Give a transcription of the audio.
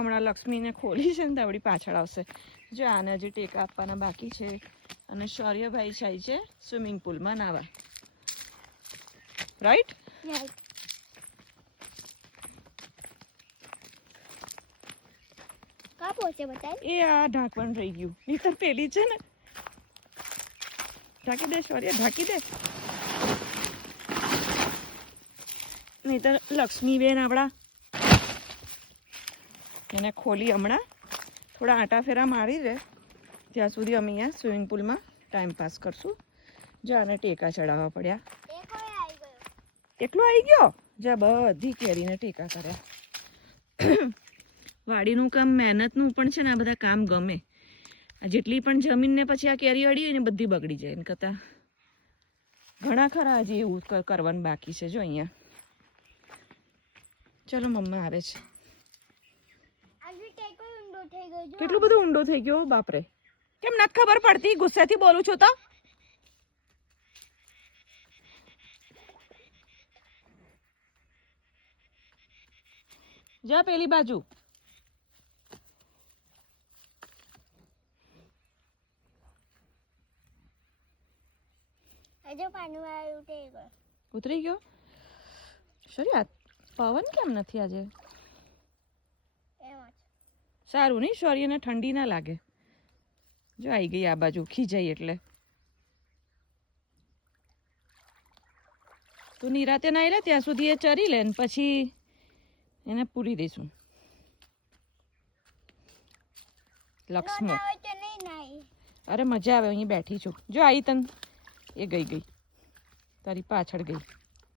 હમણાં લક્ષ્મીને ખોલી છે ને તો આપણી પાછળ આવશે. જો આને હજી ટેકા આપવાના બાકી છે. અને શૌર્યભાઈ જાય છે સ્વિમિંગ પુલમાં નાવા. રાઈટ? કા પહોંચે બતાય? એ આ ઢાંકણ રહી ગયું. એ તો પેલી છે ને. ઢાંકી દે શૌર્ય, ઢાંકી દે. નહીં તો લક્ષ્મીબેન આપણા એને ખોલી હમણાં થોડા આંટા ફેરા મારી દે ત્યાં સુધી અમે અહીંયા સ્વિમિંગ પુલમાં ટાઈમ પાસ કરશું. જો આને ટેકા ચડાવવા પડ્યા. એકલો આવી ગયો? જા બધી કેરીને ટેકા કર્યા. વાડીનું કામ મહેનતનું પણ છે ને, આ બધા કામ ગમે. આ જેટલી પણ જમીનને પછી આ કેરી અડી હોય ને બધી બગડી જાય. એને કરતાં ઘણા ખરા હજી એવું કરવાનું બાકી છે. જો અહીંયા ચલો મમ્મા આવે છે. કેટલું બધું ઊંડો થઈ ગયો બાપરે. કેમ નથી ખબર પડતી? ગુસ્સેથી બોલું છું તો. જા પેલી બાજુ. ઉતરી ગયો? શોર્ય પવન કેમ નથી આજે? સારું નહીં, શૌર્યને ઠંડી ના લાગે. જો આવી ગઈ આ બાજુ ખીજાઈ એટલે. તું નિરાતે નાઈ રે ત્યાં સુધી એ ચરી લે ને પછી એને પૂરી દઈશું. લક્ષ્મો અરે મજા આવે, અહીં બેઠી છું. જો આવી તન એ ગઈ તારી પાછળ ગઈ.